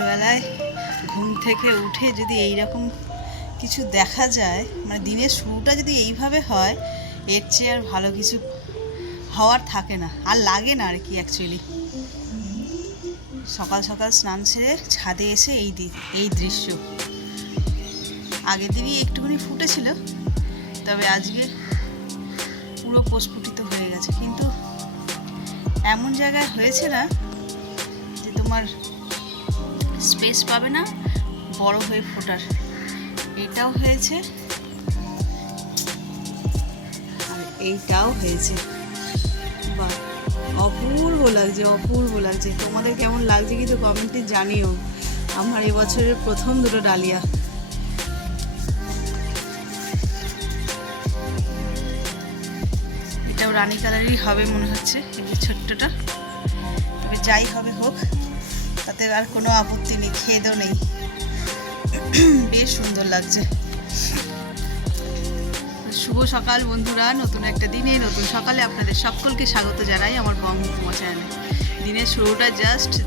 সকালবেলায় ঘুম থেকে উঠে যদি এই রকম কিছু দেখা যায়, মানে দিনের শুরুটা যদি এইভাবে হয়, এর চেয়ে আর ভালো কিছু হওয়ার থাকে না, আর লাগে না আর কি। অ্যাকচুয়ালি সকাল সকাল স্নান সেরে ছাদে এসে এই দৃশ্য আগের দিনই একটুখানি ফুটেছিল, তবে আজকে পুরো প্রস্ফুটিত হয়ে গেছে। কিন্তু এমন জায়গায় হয়েছে না যে তোমার স্পেস পাবে না বড় হয়ে ফোটার। এটাও হয়েছে আর এইটাও হয়েছে। বাহ, অপূর্ব লাগছে, অপূর্ব লাগছে। তোমাদের কেমন লাগছে কিন্তু কমেন্টে জানিও। আমার এবছরের প্রথম দুটো ডালিয়া। এটাও রানী কালারই হবে মনে হচ্ছে, এই যে ছোট্টটা। তবে যাই হবে হোক, তাতে আর কোনো আপত্তি নেই, খেদও নেই। বেশ সুন্দর লাগছে। শুভ সকাল বন্ধুরা, নতুন একটা দিনে নতুন সকালে আপনাদের সকলকে স্বাগত জানাই আমার বঙ্গকুমা চ্যানেলে। দিনের শুরুটা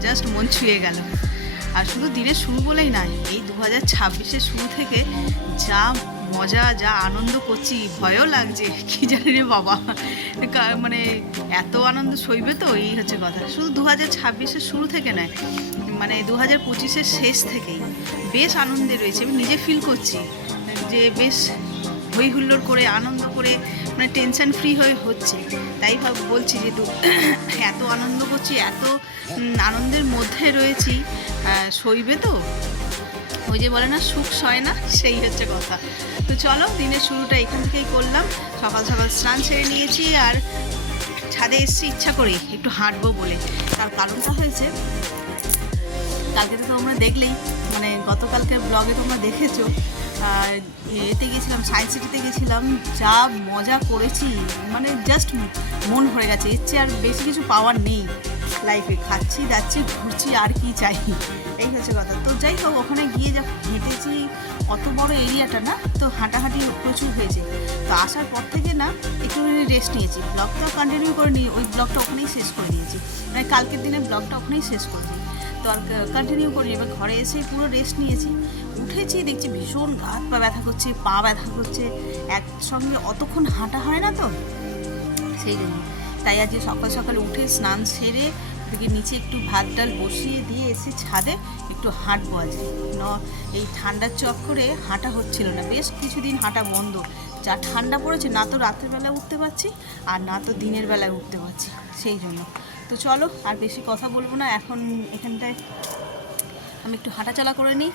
জাস্ট মন ছুঁয়ে গেল। আর শুধু দিনের শুরু বলেই নয়, এই 2026-এর শুরু থেকে যা মজা, যা আনন্দ করছি, ভয়ও লাগছে কি জানি রে বাবা, মানে এত আনন্দ সইবে তো, এই হচ্ছে কথা। শুধু 2026-এর শুরু থেকে নয়, মানে 2025-এর শেষ থেকেই বেশ আনন্দে রয়েছে। আমি নিজে ফিল করছি যে বেশ হই হুল্লোড় করে, আনন্দ করে, মানে টেনশন ফ্রি হয়ে হচ্ছে। তাই বলছি যে এত আনন্দ করছি, এত আনন্দের মধ্যে রয়েছি, সইবে তো। ওই যে বলে না, সুখ সয় না, সেই হচ্ছে কথা। তো চলো, দিনের শুরুটা এখান থেকেই করলাম। সকাল সকাল স্নান সেরে নিয়েছি আর ছাদে এসেছি ইচ্ছা করেই একটু হাঁটবো বলে। তার কারণটা হয়েছে, কালকে তো তোমরা দেখলেই, মানে গতকালকের ব্লগে তোমরা দেখেছো, এতে গেছিলাম, সায়েন্স সিটিতে গেছিলাম। যা মজা করেছি, মানে জাস্ট মন ভরে গেছে। এর চেয়ে আর বেশি কিছু পাওয়ার নেই লাইফে। খাচ্ছি, যাচ্ছি, ঘুরছি, আর কি চাই, এই হচ্ছে কথা। তো যাই হোক, ওখানে গিয়ে যা হেঁটেছি, অত বড় এরিয়াটা না, তো হাঁটাহাঁটি প্রচুর হয়েছে। তো আসার পর থেকে না একটু রেস্ট নিয়েছি। ব্লগটা কন্টিনিউ করে নিই, ওই ব্লগটা ওখানেই শেষ করে দিয়েছি, মানে কালকের দিনে ব্লগটা ওখানেই শেষ করে দিই। তো আর কন্টিনিউ করি। এবার ঘরে এসে পুরো রেস্ট নিয়েছি, উঠেছি, দেখছি ভীষণ হাত পা ব্যথা করছে, পা ব্যথা করছে। একসঙ্গে অতক্ষণ হাঁটা হয় না তো, সেই জন্য। তাই আজকে সকাল সকাল উঠে স্নান সেরে দিকে নিচে একটু ভাত ডাল বসিয়ে দিয়ে এসে ছাদে একটু হাঁটবো আজকে। এই ঠান্ডার চক্করে হাঁটা হচ্ছিল না, বেশ কিছুদিন হাঁটা বন্ধ। যা ঠান্ডা পড়েছে, না তো রাতের বেলায় উঠতে পারছি আর না তো দিনের বেলায় উঠতে পারছি, সেই জন্য। তো চলো, আর বেশি কথা বলবো না, এখন এখানটায় আমি একটু হাঁটাচলা করে নিই।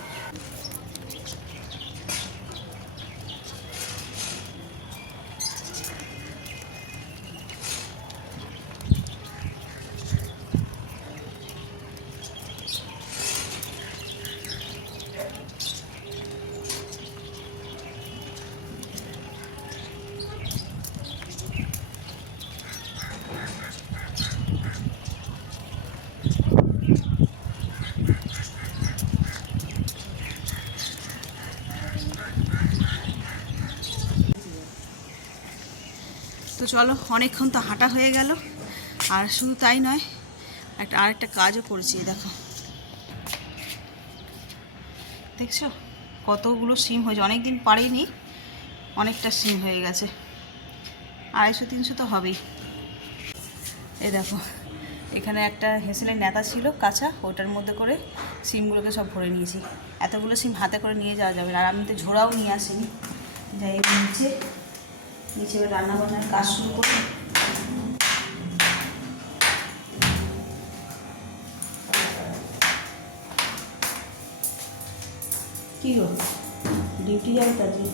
তো চলো, অনেকক্ষণ তো হাঁটা হয়ে গেল। আর শুধু তাই নয়, আরেকটা কাজও করেছি। দেখো, দেখছো কতগুলো সিম হয়েছে। অনেক দিন পারিনি, অনেকটা সিম হয়ে গেছে, 250-300 তো হবেই। এই দেখো, এখানে একটা হেঁসেলের নেতা ছিল কাঁচা, ওটার মধ্যে করে সিমগুলোকে সব ভরে নিয়েছি। এতগুলো সিম হাতে করে নিয়ে যাওয়া যাবে না। আর আমি তো ঝোড়াও নিয়ে আসিনি। যাই নিচে এবার রান্নাবান্নার কাজ শুরু করি। কি গো, ডিউটি যাবে তো আজকে?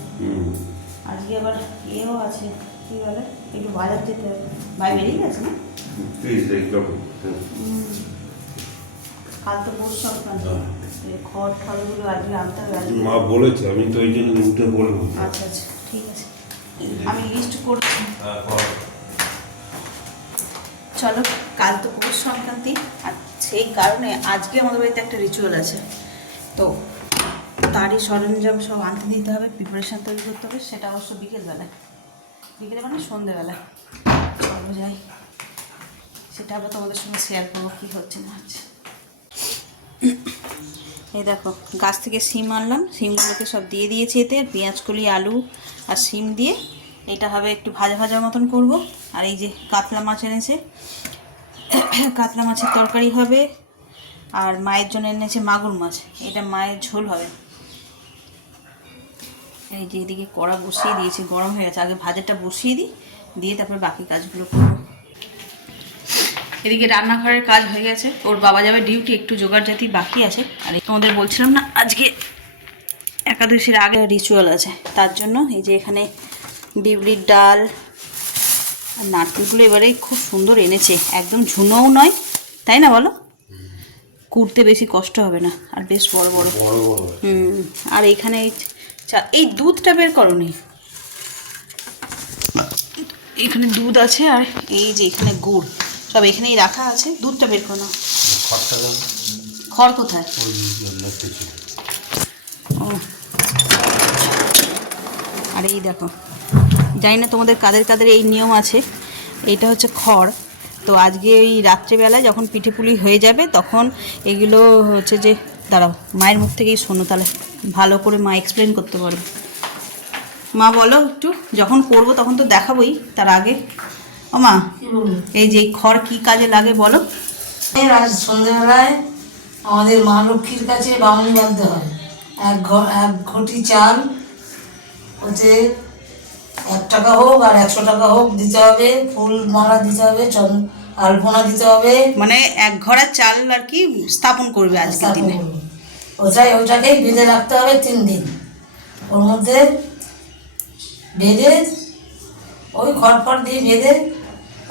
আজকে আবার এও আছে, কি বলে, একটু বাজার যেতে হবে। ভাই বেরিয়ে গেছে না? কাল তো পৌষ সংক্রান্তি, খড় ঠড়গুলো আজকে আনতে হবে। মা বলেছে, আমি তো এই জন্য উঠে বলবো। আচ্ছা আচ্ছা, ঠিক আছে, আমি লিস্ট করছি। চলো, কাল তো পৌষ সংক্রান্তি, আর সেই কারণে আজকে আমাদের বাড়িতে একটা রিচুয়াল আছে। তো তারই সরঞ্জাম সব আনতে দিতে হবে, প্রিপারেশান তৈরি করতে হবে। সেটা অবশ্য বিকেলে মানে সন্ধ্যেবেলা। চলো যাই, সেটা আবার তোমাদের সঙ্গে শেয়ার করবো কী হচ্ছে না হচ্ছে। এই দেখো গাছ থেকে শিম আনলাম, শিমগুলোকে সব দিয়ে দিয়েছি এতে, পেঁয়াজকলি, আলু আর শিম দিয়ে এটা হবে একটু ভাজা ভাজার মতন করব। আর এই যে কাতলা মাছ এনেছে, কাতলা মাছের তরকারি হবে। আর মায়ের জন্য এনেছে মাগুর মাছ, এটা মায়ের ঝোল হবে। এই যে এদিকে কড়া বসিয়ে দিয়েছি, গরম হয়ে গেছে, আগে ভাজাটা বসিয়ে দিই, দিয়ে তারপরে বাকি কাজগুলো করব। এদিকে রান্নাঘরের কাজ হয়ে গেছে, ওর বাবা যাবে ডিউটি, একটু জোগাড় জাতি বাকি আছে। আর তোমাদের বলছিলাম না আজকে একাদশীর আগে রিচুয়াল আছে, তার জন্য এই যে এখানে বিউলির ডাল আর নারকেলগুলো এবারে খুব সুন্দর এনেছে, একদম ঝুনোও নয়, তাই না বলো? কুড়তে বেশি কষ্ট হবে না, আর বেশ বড় বড়। আর এইখানে এই দুধটা বের করনি, এখানে দুধ আছে, আর এই যে এখানে গুড় সব এখানেই রাখা আছে, দুধটা বের করো। খড় কোথায়? ও, আর এই দেখো, জানি না তোমাদের কাদের কাদের এই নিয়ম আছে, এইটা হচ্ছে খড়। তো আজকে এই রাত্রেবেলায় যখন পিঠে পুলি হয়ে যাবে তখন এগুলো হচ্ছে যে, দাঁড়াও মায়ের মুখ থেকেই শোনো, তাহলে ভালো করে মা এক্সপ্লেন করতে পারবে। মা বলো একটু, যখন করবো তখন তো দেখাবোই, তার আগে ও মা এই যে খড় কি কাজে লাগে বলো। আজ সন্ধ্যেবেলায় আমাদের মা লক্ষ্মীর কাছে বামুনি বাঁধতে হয়। এক ঘটি চাল হচ্ছে 1 টাকা হোক আর 100 টাকা হোক দিতে হবে, ফুল মালা দিতে হবে, আলপনা দিতে হবে, মানে 1 ঘড়া চাল আর কি স্থাপন করবে আজকের দিনে। ওটাকে বেঁধে রাখতে হবে 3 দিন। ওর মধ্যে বেঁধে ওই খড় দিয়ে বেঁধে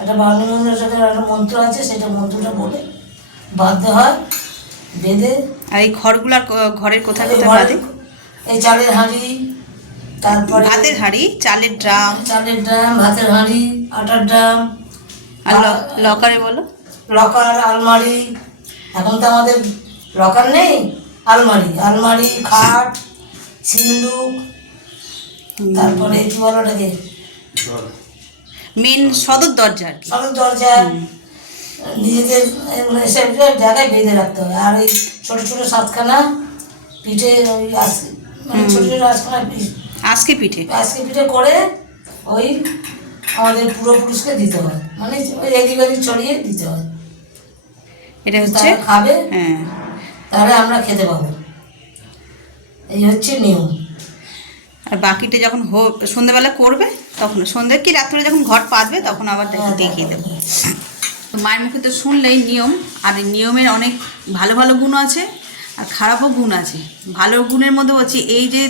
একটা বামুনি মন্দিরের সাথে একটা মন্ত্র আছে, সেটা মন্ত্রটা বলে বাঁধতে হয়, বেঁধে। আর এই খড়গুলার ঘরের কোথায় কোথায় বাঁধে? এই চালের হাঁড়ি, তারপরে ভাতের হাঁড়ি, চালের ড্রাম, ভাতের হাঁড়ি, আটার ড্রাম, আর লকারে বলো, লকার, আলমারি। এখন তো আমাদের লকার নেই, আলমারি, খাট, সিন্দুক, তারপরে কি বলো ওটাকে, মেন সদর দরজা আর কি, সদর দরজা, নিজেদের এসব জায়গায় বেঁধে রাখতে হবে। আর এই ছোট ছোট 7খানা পিঠে, ওই মানে ছোট ছোট 8খানা আজকে পিঠে করে ওই আমাদের পূর্বপুরুষকে দিতে হয়, মানে ওই এদিক ওদিক ছড়িয়ে দিতে হয়। এটা হচ্ছে খাবে, হ্যাঁ, তাহলে আমরা খেতে পাবো, এই হচ্ছে নিয়ম। আর বাকিটা যখন সন্ধ্যাবেলা করবে তখন, সন্ধ্যে কি রাত্রে যখন ঘর পাতবে তখন আবার দেখিয়ে দেবো। মায়ের মুখে তো শুনলেই নিয়ম, আর নিয়মের অনেক ভালো ভালো গুণ আছে আর খারাপও গুণ আছে। ভালো গুণের মধ্যে হচ্ছে এই যে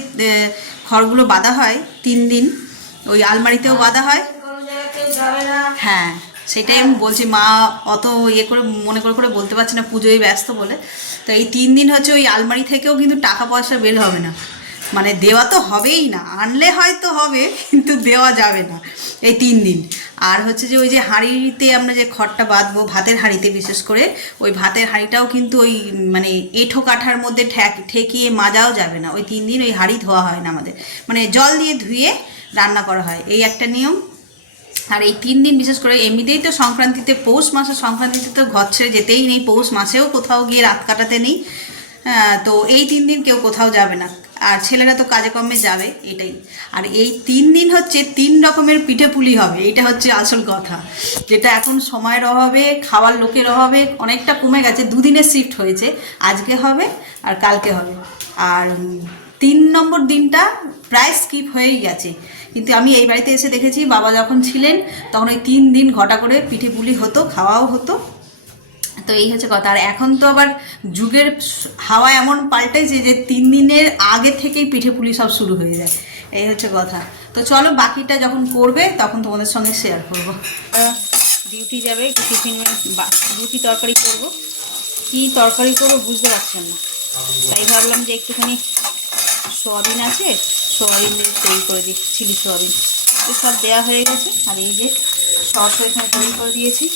খড়গুলো বাঁধা হয় 3 দিন, ওই আলমারিতেও বাঁধা হয়। হ্যাঁ, সেটাই আমি বলছি, মা অত করে মনে করে বলতে পারছে না, পুজোয় ব্যস্ত বলে। তো এই 3 দিন হচ্ছে ওই আলমারি থেকেও কিন্তু টাকা পয়সা বের হবে না, মানে দেওয়া তো হবেই না, আনলে হয়তো হবে কিন্তু দেওয়া যাবে না এই 3 দিন। আর হচ্ছে যে ওই যে হাঁড়িতে আমরা যে খড়টা বাঁধবো, ভাতের হাঁড়িতে বিশেষ করে, ওই ভাতের হাঁড়িটাও কিন্তু ওই মানে এঁঠো কাঠার মধ্যে ঠেকিয়ে মাজাও যাবে না, ওই 3 দিন ওই হাঁড়ি ধোয়া হয় না আমাদের, মানে জল দিয়ে ধুয়ে রান্না করা হয়, এই একটা নিয়ম। আর এই 3 দিন বিশেষ করে এমনিতেই তো সংক্রান্তিতে, পৌষ মাসের সংক্রান্তিতে তো ঘর ছেড়ে যেতেই নেই, পৌষ মাসেও কোথাও গিয়ে রাত কাটাতে নেই। তো এই 3 দিন কেউ কোথাও যাবে না, আর ছেলেরা তো কাজে কর্মে যাবে, এটাই। আর এই 3 দিন হচ্ছে 3 রকমের পিঠে পুলি হবে, এটা হচ্ছে আসল কথা, যেটা এখন সময়ের অভাবে, খাওয়ার লোকের অভাবে অনেকটা কমে গেছে। 2 দিনের শিফট হয়েছে, আজকে হবে আর কালকে হবে। আর 3 নম্বর দিনটা প্রায় স্কিপ হয়েই গেছে, কিন্তু আমি এই বাড়িতে এসে দেখেছি বাবা যখন ছিলেন তখন ওই 3 দিন ঘটা করে পিঠে পুলি হতো, খাওয়াও হতো। তো এই হচ্ছে কথা। আর এখন তো আবার যুগের হাওয়া এমন পাল্টেছে যে 3 দিনের আগে থেকেই পিঠে পুলি সব শুরু হয়ে যায়, এই হচ্ছে কথা। তো চলো বাকিটা যখন করবে তখন তোমাদের সঙ্গে শেয়ার করব। ডিউটি যাবে, একটু টিফিন রুটি তরকারি করব, কী তরকারি করবো বুঝতে পারছেন না, তাই ভাবলাম যে একটুখানি সোয়াবিন আছে, সোয়াবিন দিয়ে তৈরি করে দিই, চিলি সোয়াবিন, তো সব দেওয়া হয়ে গেছে। আর এই যে সস এখানে তৈরি করে দিয়েছি।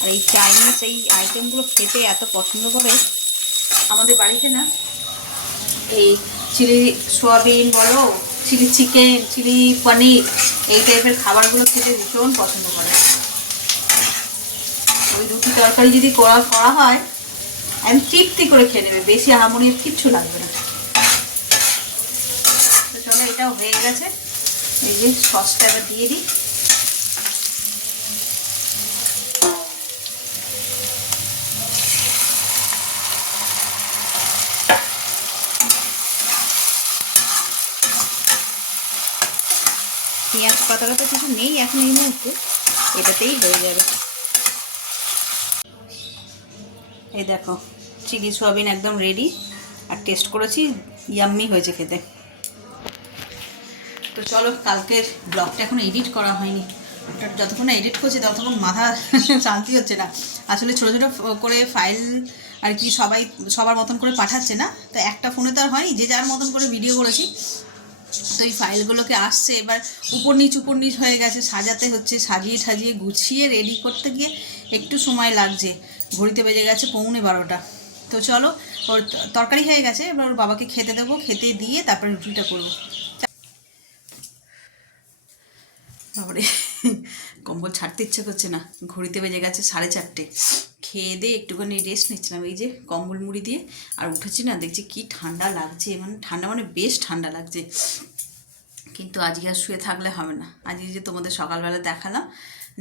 আর এই চাইনিজ এই আইটেমগুলো খেতে এত পছন্দ করে আমাদের বাড়িতে না, এই চিলি সোয়াবিন বলো, চিলি চিকেন, চিলি পনির, এই টাইপের খাবারগুলো খেতে ভীষণ পছন্দ করে। ওই রুটি তরকারি যদি করা হয় আমি তৃপ্তি করে খেয়ে নেবে, বেশি আহামরি কিচ্ছু লাগবে না। তো চলো এটাও হয়ে গেছে। এই যে সসটা এবার দিয়ে দিই। পেঁয়াজ পাতাটা তো কিছু নেই এখন এই মুহূর্তে, এটাতেই হয়ে যাবে। এই দেখো চিলি সোয়াবিন একদম রেডি, আর টেস্ট করেছি, ইয়াম্মি হয়েছে খেতে। তো চলো, কালকের ব্লগটা এখন এডিট করা হয়নি, ওটা যতক্ষণ না এডিট করছি ততক্ষণ মাথা শান্তি হচ্ছে না। আসলে ছোটো ছোটো করে ফাইল আর কি সবাই সবার মতন করে পাঠাচ্ছে না, তো একটা ফোনে তো আর হয়নি, যে যার মতন করে ভিডিও করেছি। তো এই ফাইলগুলোকে আসছে, এবার উপর নিচ হয়ে গেছে, সাজাতে হচ্ছে, সাজিয়ে ঠাজিয়ে গুছিয়ে রেডি করতে গিয়ে একটু সময় লাগছে। ঘড়িতে বেজে গেছে 11:15। তো চলো, ওর তরকারি হয়ে গেছে, এবার ওর বাবাকে খেতে দেবো, খেতে দিয়ে তারপরে রুটিটা করবো। তারপরে কম্বল ছাড়তে ইচ্ছে করছে না, ঘড়িতে বেজে গেছে 4:30। খেয়ে দিয়ে একটুখানি রেস্ট নিচ্ছিলাম এই যে কম্বল মুড়ি দিয়ে, আর উঠেছি না, দেখছি কি ঠান্ডা লাগছে, মানে ঠান্ডা মানে বেশ ঠান্ডা লাগছে। কিন্তু আজকে আর শুয়ে থাকলে হবে না। আজকে যে তোমাদের সকালবেলা দেখালাম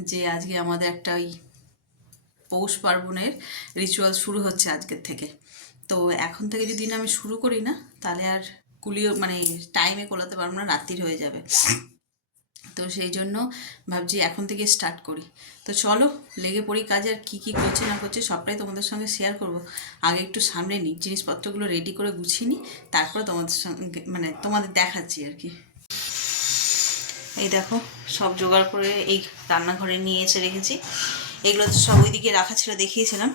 যে আজকে আমাদের একটা ওই পৌষ পার্বণের রিচুয়াল শুরু হচ্ছে আজকের থেকে। তো এখন থেকে যদি না আমি শুরু করি না, তাহলে আর কুলিও মানে টাইমে কোলাতে পারবো না, রাত্রির হয়ে যাবে। তো সেই জন্য ভাবছি এখন থেকে স্টার্ট করি। তো চলো লেগে পড়ি কাজে, আর কী কী করছে না করছে সবটাই তোমাদের সঙ্গে শেয়ার করব। আগে একটু সামনে নিই, জিনিসপত্রগুলো রেডি করে গুছিয়ে নিই, তারপরে তোমাদের সঙ্গে মানে তোমাদের দেখাচ্ছি আর কি। এই দেখো সব জোগাড় করে এই রান্নাঘরে নিয়ে এসে রেখেছি। এগুলো তো সব ওইদিকে রাখা ছিল, দেখিয়েছিলাম।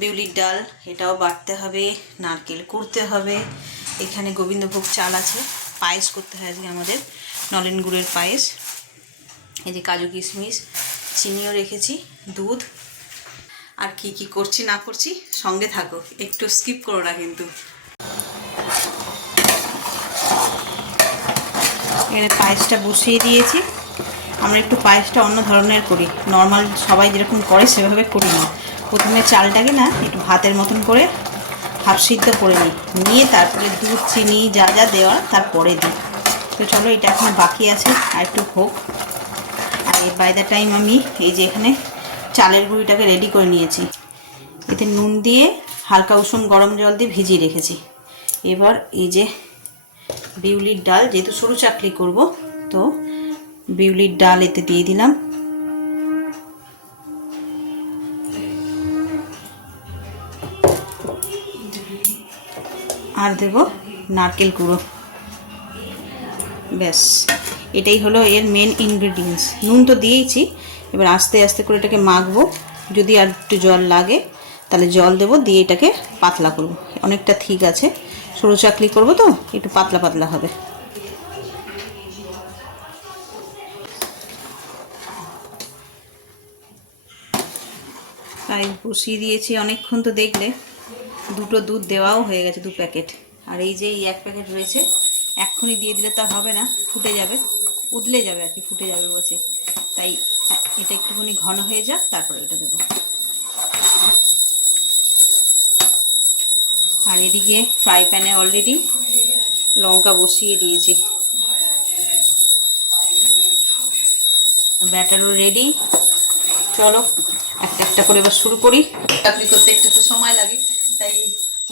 বিউলির ডাল, এটাও বাটতে হবে, নারকেল করতে হবে, এখানে গোবিন্দভোগ চাল আছে, পায়েস করতে হয় আজকে আমাদের, নলেন গুড়ের পায়েস। এই যে কাজু কিশমিশ, চিনিও রেখেছি, দুধ। আর কি কি করছি না করছি সঙ্গে থাকো, একটু স্কিপ করো না কিন্তু। এখানে পায়েসটা বসিয়ে দিয়েছি। আমরা একটু পায়েসটা অন্য ধরনের করি, নর্মাল সবাই যেরকম করে সেভাবে করি না। প্রথমে চালটাকে না একটু ভাতের মতন করে হাফ সিদ্ধ করে নিয়ে তারপরে দুধ চিনি যা যা দেওয়া তারপরে দিই। তো চলো এটা এখন বাকি আছে, আর একটু হোক। আর বাই দ্য টাইম আমি এই যে এখানে চালের গুঁড়িটাকে রেডি করে নিয়েছি, এতে নুন দিয়ে হালকা উষুম গরম জল দিয়ে ভিজিয়ে রেখেছি। এবার এই যে বিউলির ডাল, যেহেতু সরু চাকলি করব, তো বিউলির ডাল এতে দিয়ে দিলাম। আর দেব নারকেল কুড়ো। ব্যাস এটাই হলো এর মেন ইনগ্রিডিয়েন্টস। নুন তো দিয়েইছি, এবার আস্তে আস্তে করে এটাকে মাখবো। যদি আর একটু জল লাগে তাহলে জল দেবো, দিয়ে এটাকে পাতলা করব। অনেকটা ঠিক আছে, সরু চাকলি করব তো একটু পাতলা পাতলা হবে। তাই বসিয়ে দিয়েছি অনেকক্ষণ। তো দেখলে দুটো দুধ দেওয়াও হয়ে গেছে, 2 প্যাকেট। আর এই যে এই 1 প্যাকেট রয়েছে, এক্ষুনি দিয়ে দিলে তা হবে না, ফুটে যাবে, উদলে যাবে আর কি, ফুটে যাবে বলছে। তাই এটা একটুখানি ঘন হয়ে যাক, তারপরে এটা দেবো। আর এদিকে ফ্রাই প্যানে অলরেডি লঙ্কা বসিয়ে দিয়েছি, ব্যাটারও রেডি। চলো একটা একটা করে এবার শুরু করি। চাকরি করতে একটু তো সময় লাগে, তাই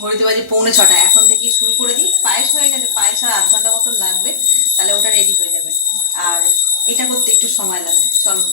ঘড়িতে বাজে 6:45, এখন থেকেই শুরু করে দিই। পায়েস হয়ে গেছে, পায়েস আর 8 ঘন্টা মতন লাগবে, তাহলে ওটা রেডি হয়ে যাবে। আর এটা করতে একটু সময় লাগে। চলো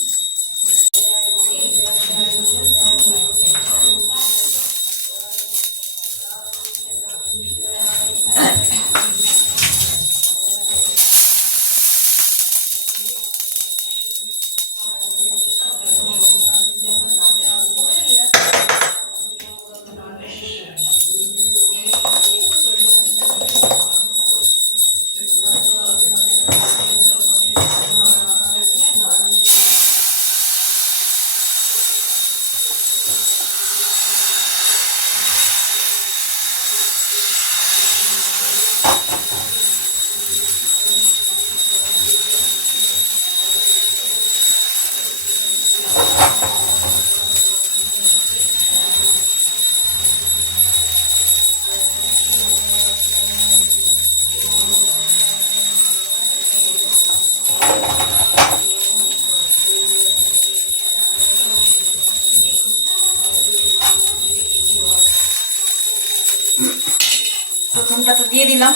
প্রথমটা তো দিয়ে দিলাম,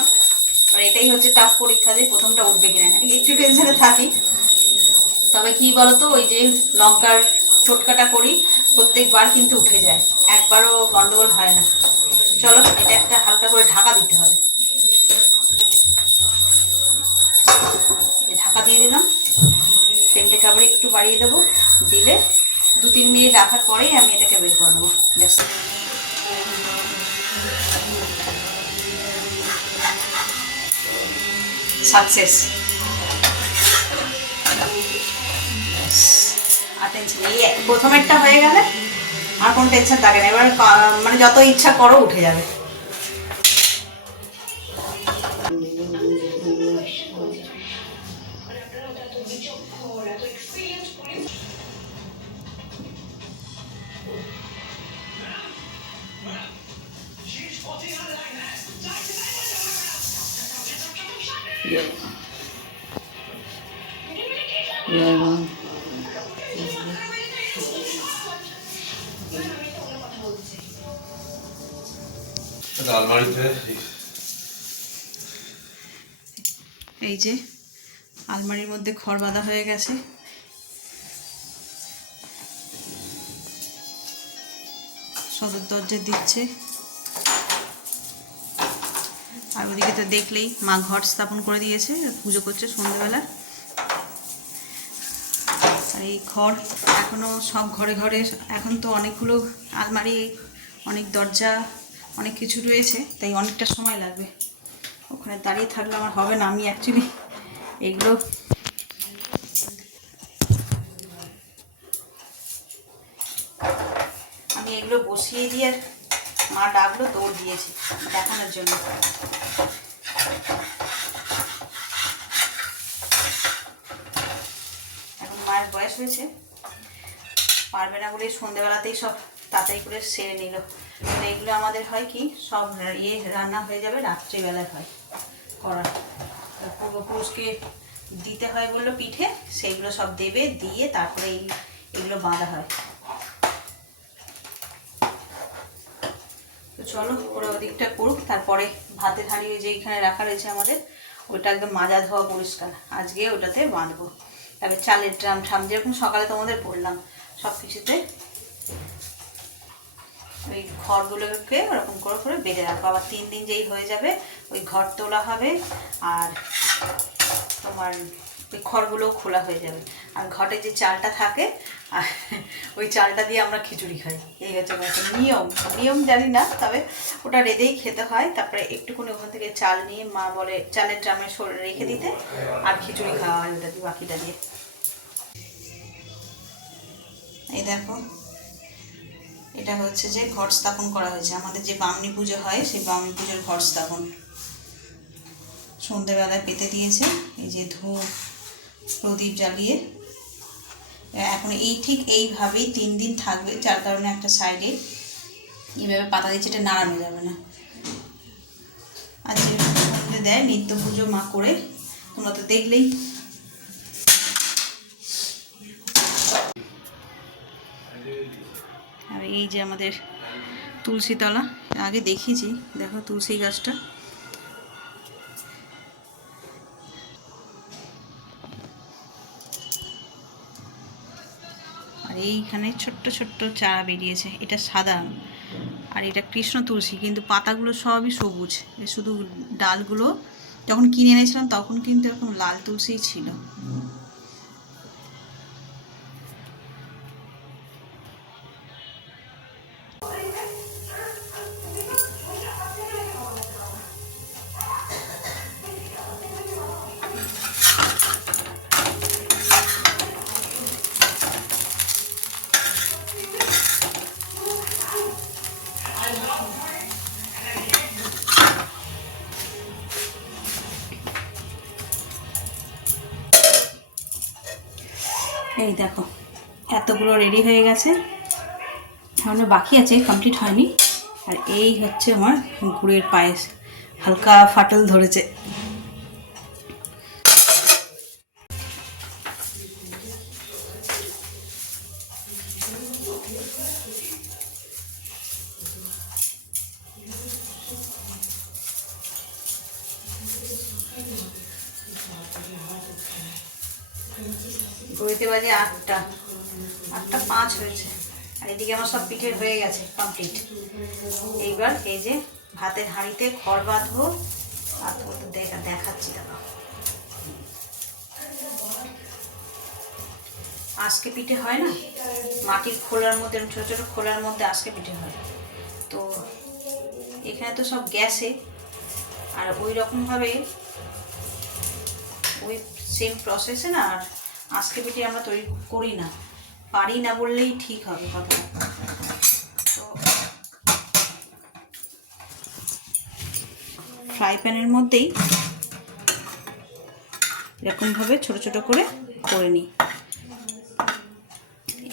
আর এটাই হচ্ছে টাফ পরীক্ষা যে প্রথমটা উঠবে কিনা। একটু টেনশনে থাকি, তবে কি বলতো ওই যে লঙ্কার টোটকাটা করি প্রত্যেকবার কিন্তু উঠে যায়, একবারও গন্ডগোল হয় না। চলো এটা একটা হালকা করে ঢাকা দিতে হবে, ঢাকা দিয়ে দিলাম। ফ্লেমটাকে আবার একটু বাড়িয়ে দেবো, দিলে 2-3 মিনিট রাখার পরেই আমি এটাকে বের করে নেবো। ব্যাস, সাকসেস। আর টেনশন নেই, প্রথমেরটা হয়ে গেলে আর কোনো টেনশন থাকে না। এবার মানে যত ইচ্ছা করো উঠে যাবে। এই যে আলমারির মধ্যে খড় বাঁধা হয়ে গেছে। সদর দরজা দিচ্ছে, আর ওদিকে তো দেখলেই মা ঘট স্থাপন করে দিয়েছে, পুজো করছে সন্ধ্যেবেলা। আর এই খড় এখনও সব ঘরে ঘরে, এখন তো অনেকগুলো আলমারি, অনেক দরজা, অনেক কিছু রয়েছে, তাই অনেকটা সময় লাগবে। ওখানে দাঁড়িয়ে থাকলে আমার হবে না। আমি অ্যাকচুয়ালি এগুলো বসিয়ে দিয়ে মা ডাকলো, দৌড় দিয়েছি দেখানোর জন্য। এখন মায়ের বয়স হয়েছে, পারবে না বলে সন্ধ্যেবেলাতেই সব তাড়াতাড়ি করে সেরে নিল। এগুলো আমাদের হয় কি, সব রান্না হয়ে যাবে রাত্রিবেলায় হয় করা। পূর্বপুরুষকে দিতে হয় বললো পিঠে, সেইগুলো সব দেবে, দিয়ে তারপরে এগুলো বাঁধা হয়। তো চলো ওরা ওদিকটা করুক, তারপরে ভাতের হাঁড়ি যে এইখানে রাখা রয়েছে আমাদের, ওইটা একদম মাজা ধোয়া পরিষ্কার, আজকে ওটাতে বাঁধবো। তারপরে চালের ড্রাম ঠাম যেরকম সকালে তোমাদের বললাম, সব কিছুতে ওই ঘরগুলোকে ওরকম করে করে বেঁধে রাখবো। আবার 3 দিন যেই হয়ে যাবে ওই ঘর তোলা হবে, আর তোমার ওই খড়গুলোও খোলা হয়ে যাবে। আর ঘটে যে চালটা থাকে ওই চালটা দিয়ে আমরা খিচুড়ি খাই। এই হচ্ছে নিয়ম জানি না, তবে ওটা রেঁধেই খেতে হয়। তারপরে একটুখানি ওখান থেকে চাল নিয়ে মা বলে চালের ড্রামে রেখে দিতে, আর খিচুড়ি খাওয়া হয় ওটা দিয়ে, বাকিটা দিয়ে। এই দেখো, এটা হচ্ছে যে ঘট স্থাপন করা হয়েছে আমাদের, যে বামনি পুজো হয় সেই বামনি পুজোর ঘট স্থাপন সন্ধ্যেবেলায় পেতে দিয়েছে। এই যে ধূপ প্রদীপ জ্বালিয়ে এখন ঠিক এইভাবেই 3 দিন থাকবে, যার কারণে একটা সাইডে এইভাবে পাতা দিচ্ছে, এটা নাড়ানো যাবে না। আর যে সন্ধ্যে দেয় নিত্য পুজো মা করে, তোমরা তো দেখলেই। আর এই যে আমাদের তুলসী তলা, আগে দেখিয়েছি, দেখো তুলসী গাছটা। আর এইখানে ছোট্ট ছোট্ট চারা বেরিয়েছে, এটা সাদা, আর এটা কৃষ্ণ তুলসী, কিন্তু পাতাগুলো সবই সবুজ, শুধু ডালগুলো যখন কিনে এনেছিলাম তখন কিন্তু এরকম লাল তুলসীই ছিল। এই দেখো এতগুলো রেডি হয়ে গেছে, এখনো বাকি আছে, কমপ্লিট হয়নি। আর এই হচ্ছে আমার গুড়ের পায়েস, হালকা ফাটল ধরেছে। ঘড়িতে বাজে 8টা 8:05 হয়েছে। আর এদিকে আমার সব পিঠের হয়ে গেছে কমপ্লিট। এইবার এই যে ভাতের হাঁড়িতে খড় বাঁধবো আর তোমাদের দেখাচ্ছি। দাদা আজকে পিঠে হয় না, মাটির খোলার মধ্যে, ছোটো ছোটো খোলার মধ্যে আজকে পিঠে হয়। তো এখানে তো সব গ্যাসে, আর ওই রকমভাবে ওই সেম প্রসেসে না আর আজকে পিঠে আমরা তৈরি করি না, পারি না বললেই ঠিক হবে কথা। তো ফ্রাই প্যানের মধ্যেই এরকমভাবে ছোট ছোট করে নিই।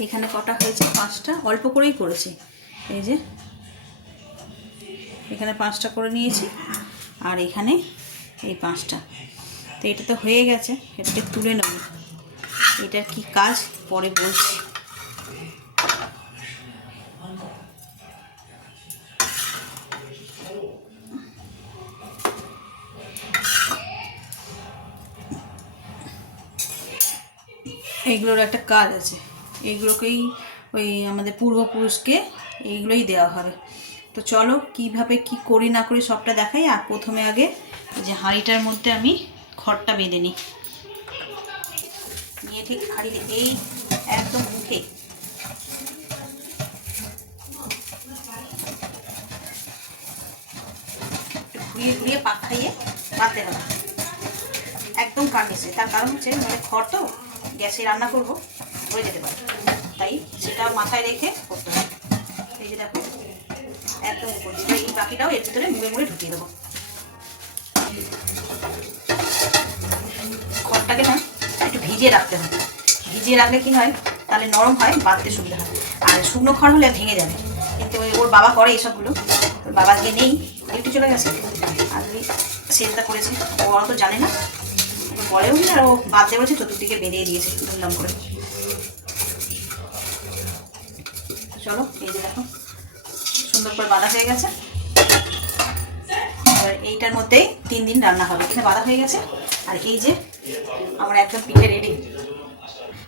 এখানে কটা হয়েছে 5টা, অল্প করেই করেছি। এই যে এখানে 5টা করে নিয়েছি আর এখানে এই 5টা। তো এটা তো হয়ে গেছে, এটাকে তুলে নেব। এটার কি কাজ পরে বলছি। এইগুলোর একটা কাজ আছে, এইগুলোকেই ওই আমাদের পূর্বপুরুষকে এইগুলোই দেওয়া হবে। তো চলো কিভাবে কি করি না করি সবটা দেখাই। আর প্রথমে আগে যে হাঁড়িটার মধ্যে আমি খড়টা বেঁধে নিই, নিয়ে ঠিক হাঁড়িতে এই একদম মুখে ঘুরিয়ে ঘুরিয়ে পাক খাইয়ে বাঁধতে হবে একদম কাগজে। তার কারণ হচ্ছে মানে খড় তো গ্যাসে রান্না করবো, হয়ে যেতে পারে, তাই সেটা মাথায় রেখে করতে হবে। এই যে দেখো একদম উপর দিকে, এই বাকিটাও এর ভিতরে মুড়ে মুড়ে ঢুকিয়ে দেবো। খড়টাকে না একটু ভিজিয়ে রাখতে হবে, ভিজিয়ে রাখলে কি হয় তাহলে নরম হয়, বাঁধতে সুবিধা হয়। আর শুকনো খড় হলে ভেঙে যাবে। কিন্তু ওর বাবা করে এইসবগুলো, ওর বাবা গিয়ে নেই, একটু চলে গেছে, আর ওই সেলটা করেছে, ও অত জানে না, বলেও নি, আর ও বাঁধতে বলেছে, চতুর্দিকে বেরিয়ে দিয়েছে ধুমধাম করে। চলো এই যে দেখো সুন্দর করে বাঁধা হয়ে গেছে। এবার এইটার মধ্যেই 3 দিন রান্না হবে। এখানে বাঁধা হয়ে গেছে আর এই যে আমার একদম পিঠে রেডি।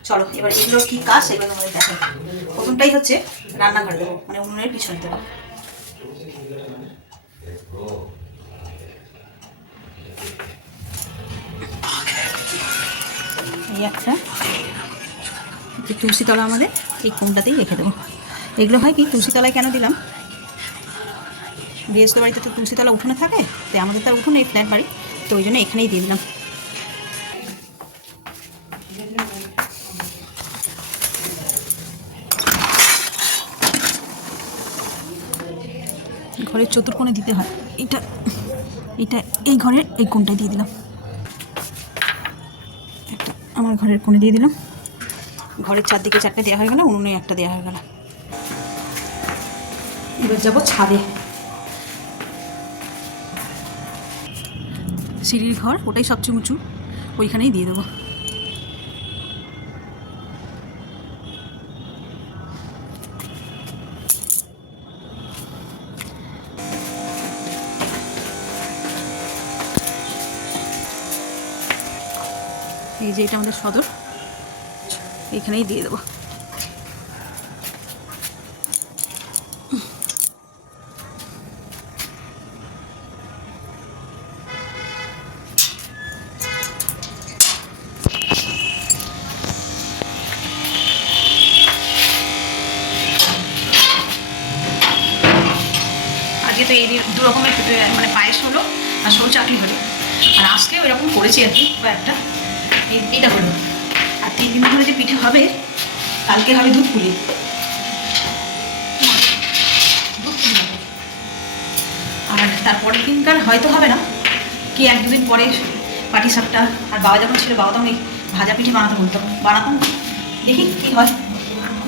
চলো এবার এগুলোর কী কাজ সেগুলো আমাদের দেখাই। প্রথমটাই হচ্ছে রান্নাঘরে দেবো, মানে উনুনের পিছনে দেবো। এই একটা তুলসী তলা আমাদের এই কোণটাতেই রেখে দেবো। এগুলো হয় কি, তুলসী তলায় কেন দিলাম, গৃহস্থ বাড়িতে তো তুলসী তলা উঠোনে থাকে, তো আমাদের তার উঠোনে এই ফ্ল্যাট বাড়ি, তো ওই জন্য এখানেই দিয়ে দিলাম। ঘরের চতুর্কোণে দিতে হয়, এটা এটা এই ঘরের এই কোণটায় দিয়ে দিলাম, একটা আমার ঘরের কোণে দিয়ে দিলাম। ঘরের চারদিকে 4টে দেওয়া হয়ে গেল, উনুনে একটা দেওয়া হয়ে গেল। এবার যাবো ছাদে, সিঁড়ির ঘর, ওটাই সবচেয়ে উঁচু, ওইখানেই দিয়ে দেবো। এই যে এটা আমাদের সদর, এখানেই দিয়ে দেবো। আজকে তো এই 2 রকমের মানে পায়েস হলো আর সরু চাকরি হলো, আর আজকে ওইরকম করেছি আর কি কয়েকটা। এটা হলো, আর 3 দিন ধরে যে পিঠে হবে, কালকে হবে দুধ পুলি, আর তারপরের দিনকার হয়তো হবে না, কি 1-2 দিন পরে পাটি সাপটা। আর বাবা যখন ছিল, বাবা তো আমি ভাজা পিঠে বানাতে বলতো, বানাতাম, দেখি কী হয়,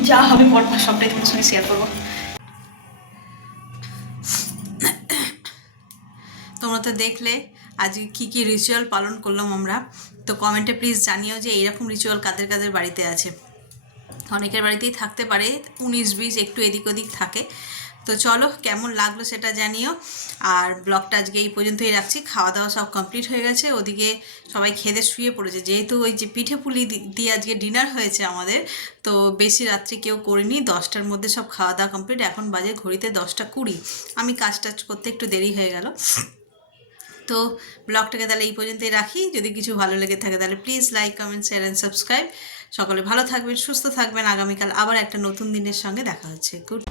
যা হবে পরপর সবটাই তোমার সঙ্গে শেয়ার করবো। তোমরা তো দেখলে আজকে কী কী রিচুয়াল পালন করলাম আমরা। তো কমেন্টে প্লিজ জানিও যে এইরকম রিচুয়াল কাদের কাদের বাড়িতে আছে। অনেকের বাড়িতেই থাকতে পারে, 19-20 একটু এদিক ওদিক থাকে। তো চলো কেমন লাগলো সেটা জানিও। আর ব্লগটা আজকে এই পর্যন্তই রাখছি। খাওয়া দাওয়া সব কমপ্লিট হয়ে গেছে, ওদিকে সবাই খেতে শুয়ে পড়েছে। যেহেতু ওই যে পিঠে পুলি দিয়ে আজকে ডিনার হয়েছে আমাদের, তো বেশি রাত্রে কেউ করিনি, 10টার মধ্যে সব খাওয়া দাওয়া কমপ্লিট। এখন বাজে ঘড়িতে 10টা 20। আমি কাজ টাজ করতে একটু দেরি হয়ে গেল। তো ব্লগটাকে তাহলে এই পর্যন্তই রাখি। যদি কিছু ভালো লেগে থাকে তাহলে please like, comment, share and subscribe. সকলে ভালো থাকবেন, সুস্থ থাকবেন। আগামীকাল আবার একটা নতুন দিনের সঙ্গে দেখা হচ্ছে। গুড।